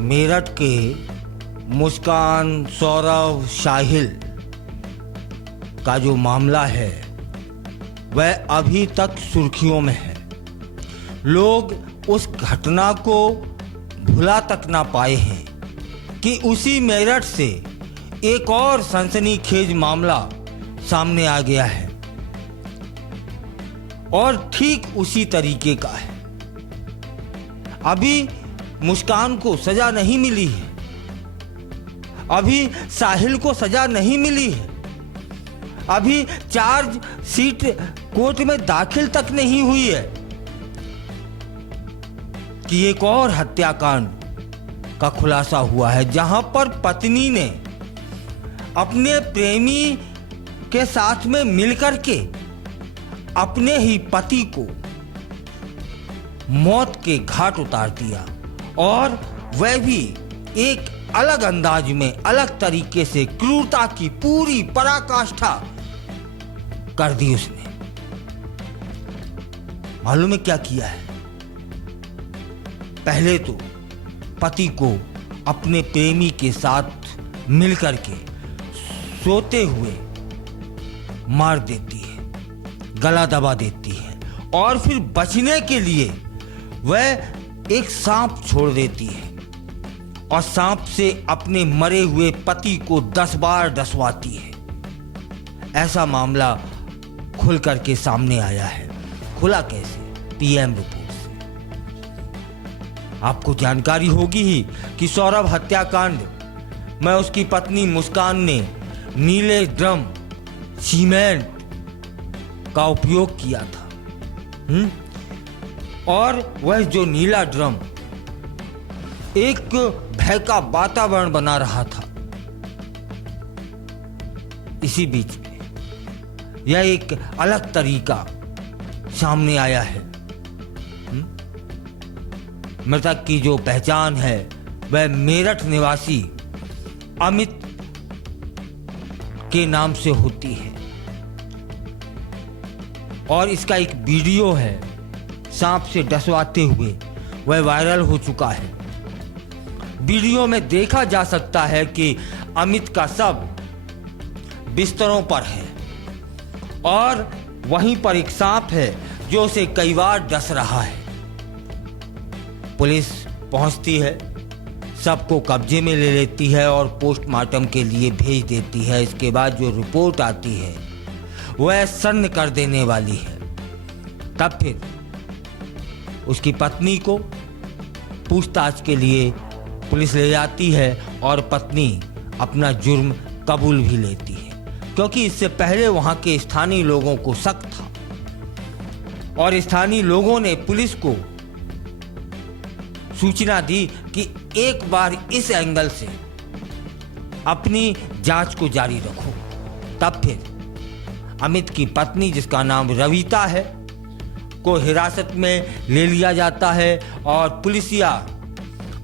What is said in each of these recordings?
मेरठ के मुस्कान सौरभ साहिल का जो मामला है वह अभी तक सुर्खियों में है। लोग उस घटना को भुला तक ना पाए हैं कि उसी मेरठ से एक और सनसनीखेज मामला सामने आ गया है और ठीक उसी तरीके का है। अभी मुस्कान को सजा नहीं मिली है, अभी साहिल को सजा नहीं मिली है, अभी चार्ज शीट कोर्ट में दाखिल तक नहीं हुई है कि एक और हत्याकांड का खुलासा हुआ है, जहां पर पत्नी ने अपने प्रेमी के साथ में मिलकर के अपने ही पति को मौत के घाट उतार दिया और वह भी एक अलग अंदाज में, अलग तरीके से क्रूरता की पूरी पराकाष्ठा कर दी उसने। मालूम है क्या किया है? पहले तो पति को अपने प्रेमी के साथ मिलकर के सोते हुए मार देती है, गला दबा देती है और फिर बचने के लिए वह एक सांप छोड़ देती है और सांप से अपने मरे हुए पति को 10 बार डसवाती है। ऐसा मामला खुल करके सामने आया है। खुला कैसे? पीएम रिपोर्ट से। आपको जानकारी होगी ही कि सौरभ हत्याकांड में उसकी पत्नी मुस्कान ने नीले ड्रम सीमेंट का उपयोग किया था। और वह जो नीला ड्रम एक भय का वातावरण बना रहा था। इसी बीच में यह एक अलग तरीका सामने आया है। मृतक की जो पहचान है वह मेरठ निवासी अमित के नाम से होती है और इसका एक वीडियो है सांप से डसवाते हुए, वह वायरल हो चुका है। वीडियो में देखा जा सकता है कि अमित का शव बिस्तरों पर है और वहीं पर एक सांप है जो उसे कई बार डस रहा है। पुलिस पहुंचती है, शव को कब्जे में ले लेती है और पोस्टमार्टम के लिए भेज देती है। इसके बाद जो रिपोर्ट आती है वह सन्न कर देने वाली है। तब फिर उसकी पत्नी को पूछताछ के लिए पुलिस ले जाती है और पत्नी अपना जुर्म कबूल भी लेती है, क्योंकि इससे पहले वहां के स्थानीय लोगों को शक था और स्थानीय लोगों ने पुलिस को सूचना दी कि एक बार इस एंगल से अपनी जांच को जारी रखो। तब फिर अमित की पत्नी, जिसका नाम रविता है, को हिरासत में ले लिया जाता है और पुलिसिया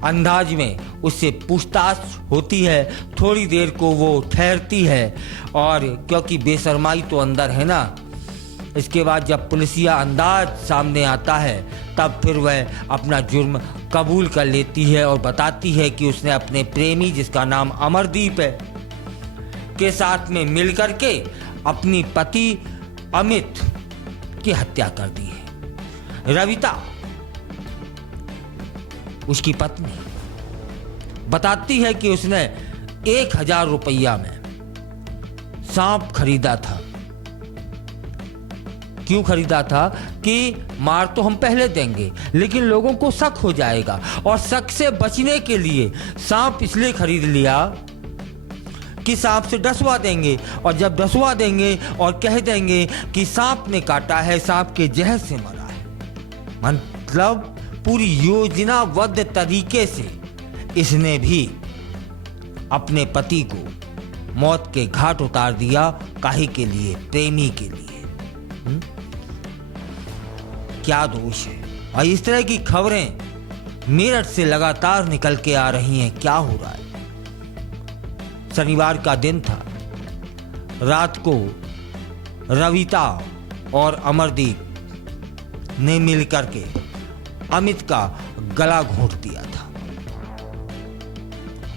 अंदाज में उससे पूछताछ होती है। थोड़ी देर को वो ठहरती है और क्योंकि बेशर्माई तो अंदर है ना, इसके बाद जब पुलिसिया अंदाज सामने आता है तब फिर वह अपना जुर्म कबूल कर लेती है और बताती है कि उसने अपने प्रेमी, जिसका नाम अमरदीप है, के साथ में मिलकर के अपनी पति अमित की हत्या कर दी है। रविता, उसकी पत्नी, बताती है कि उसने 1000 रुपया में सांप खरीदा था। क्यों खरीदा था? कि मार तो हम पहले देंगे लेकिन लोगों को शक हो जाएगा और शक से बचने के लिए सांप इसलिए खरीद लिया कि सांप से डसवा देंगे और जब डसवा देंगे और कह देंगे कि सांप ने काटा है, सांप के जहर से मरा है। मतलब पूरी योजनाबद्ध तरीके से इसने भी अपने पति को मौत के घाट उतार दिया। काहे के लिए? प्रेमी के लिए। क्या दोष है? और इस तरह की खबरें मेरठ से लगातार निकल के आ रही हैं। क्या हो रहा है? शनिवार का दिन था, रात को रविता और अमरदीप ने मिलकर के अमित का गला घोंट दिया था।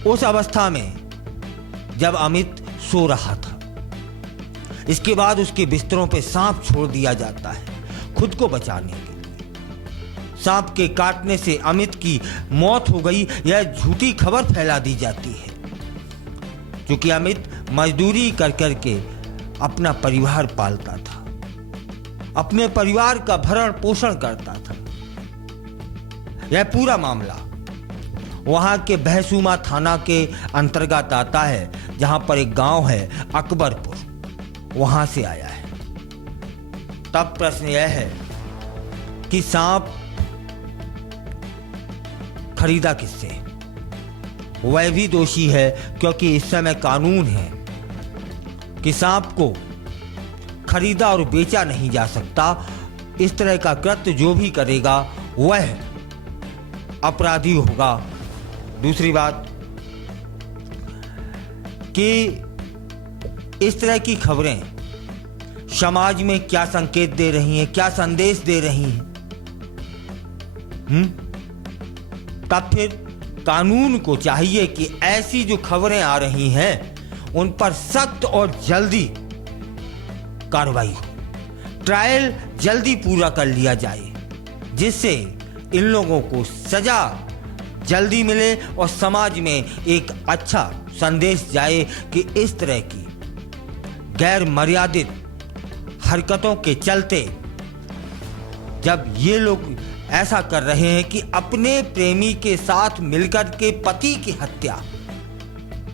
उस अवस्था में जब अमित सो रहा था। इसके बाद उसके बिस्तरों पे सांप छोड़ दिया जाता है खुद को बचाने के लिए। सांप के काटने से अमित की मौत हो गई, यह झूठी खबर फैला दी जाती है, क्योंकि अमित मजदूरी कर करके अपना परिवार पालता था, अपने परिवार का भरण पोषण करता था। यह पूरा मामला वहां के बहसूमा थाना के अंतर्गत आता है, जहां पर एक गांव है अकबरपुर, वहां से आया है। तब प्रश्न यह है कि सांप खरीदा किससे? वह भी दोषी है, क्योंकि इस समय कानून है कि सांप को खरीदा और बेचा नहीं जा सकता। इस तरह का कृत्य जो भी करेगा वह अपराधी होगा। दूसरी बात कि इस तरह की खबरें समाज में क्या संकेत दे रही हैं, क्या संदेश दे रही हैं? तब फिर कानून को चाहिए कि ऐसी जो खबरें आ रही हैं उन पर सख्त और जल्दी कार्रवाई हो, ट्रायल जल्दी पूरा कर लिया जाए, जिससे इन लोगों को सजा जल्दी मिले और समाज में एक अच्छा संदेश जाए कि इस तरह की गैर मर्यादित हरकतों के चलते जब ये लोग ऐसा कर रहे हैं कि अपने प्रेमी के साथ मिलकर के पति की हत्या,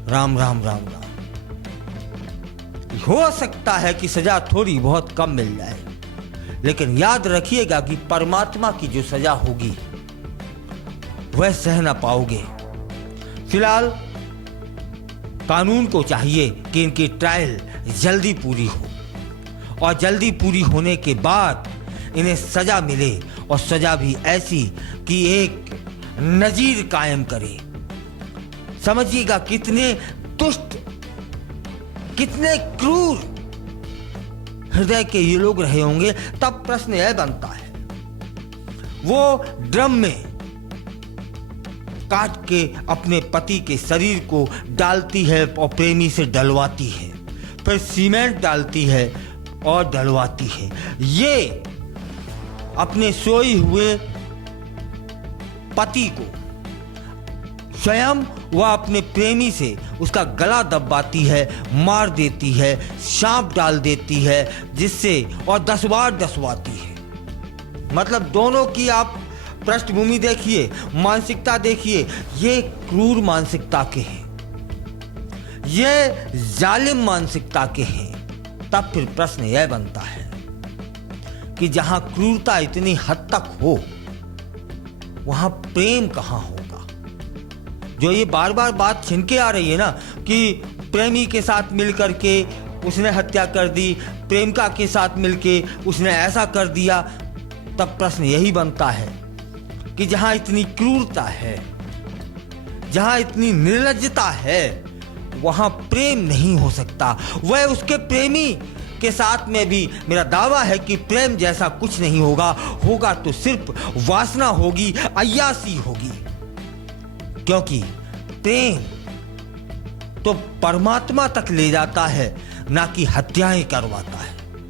राम राम राम राम, हो सकता है कि सजा थोड़ी बहुत कम मिल जाए, लेकिन याद रखिएगा कि परमात्मा की जो सजा होगी वह सह ना पाओगे। फिलहाल कानून को चाहिए कि इनकी ट्रायल जल्दी पूरी हो, और जल्दी पूरी होने के बाद इन्हें सजा मिले, और सजा भी ऐसी कि एक नजीर कायम करे। समझिएगा कितने दुष्ट, कितने क्रूर हृदय के ये लोग रहे होंगे। तब प्रश्न यह बनता है, वो ड्रम में काट के अपने पति के शरीर को डालती है और प्रेमी से डलवाती है, फिर सीमेंट डालती है और डलवाती है। ये अपने सोए हुए पति को स्वयं वह अपने प्रेमी से उसका गला दबाती है, मार देती है, सांप डाल देती है, जिससे और 10 बार डसवाती है। मतलब दोनों की आप पृष्ठभूमि देखिए, मानसिकता देखिए, ये क्रूर मानसिकता के हैं, ये जालिम मानसिकता के हैं। तब फिर प्रश्न यह बनता है कि जहां क्रूरता इतनी हद तक हो वहां प्रेम कहां होगा? जो ये बार बार बात छिनके आ रही है ना कि प्रेमी के साथ मिलकर के उसने हत्या कर दी, प्रेमिका के साथ मिलके उसने ऐसा कर दिया, तब प्रश्न यही बनता है कि जहां इतनी क्रूरता है, जहां इतनी निर्लज्जता है, वहां प्रेम नहीं हो सकता। वह उसके प्रेमी के साथ में भी मेरा दावा है कि प्रेम जैसा कुछ नहीं होगा, होगा तो सिर्फ वासना होगी, अय्यासी होगी, क्योंकि प्रेम तो परमात्मा तक ले जाता है, ना कि हत्याएं करवाता।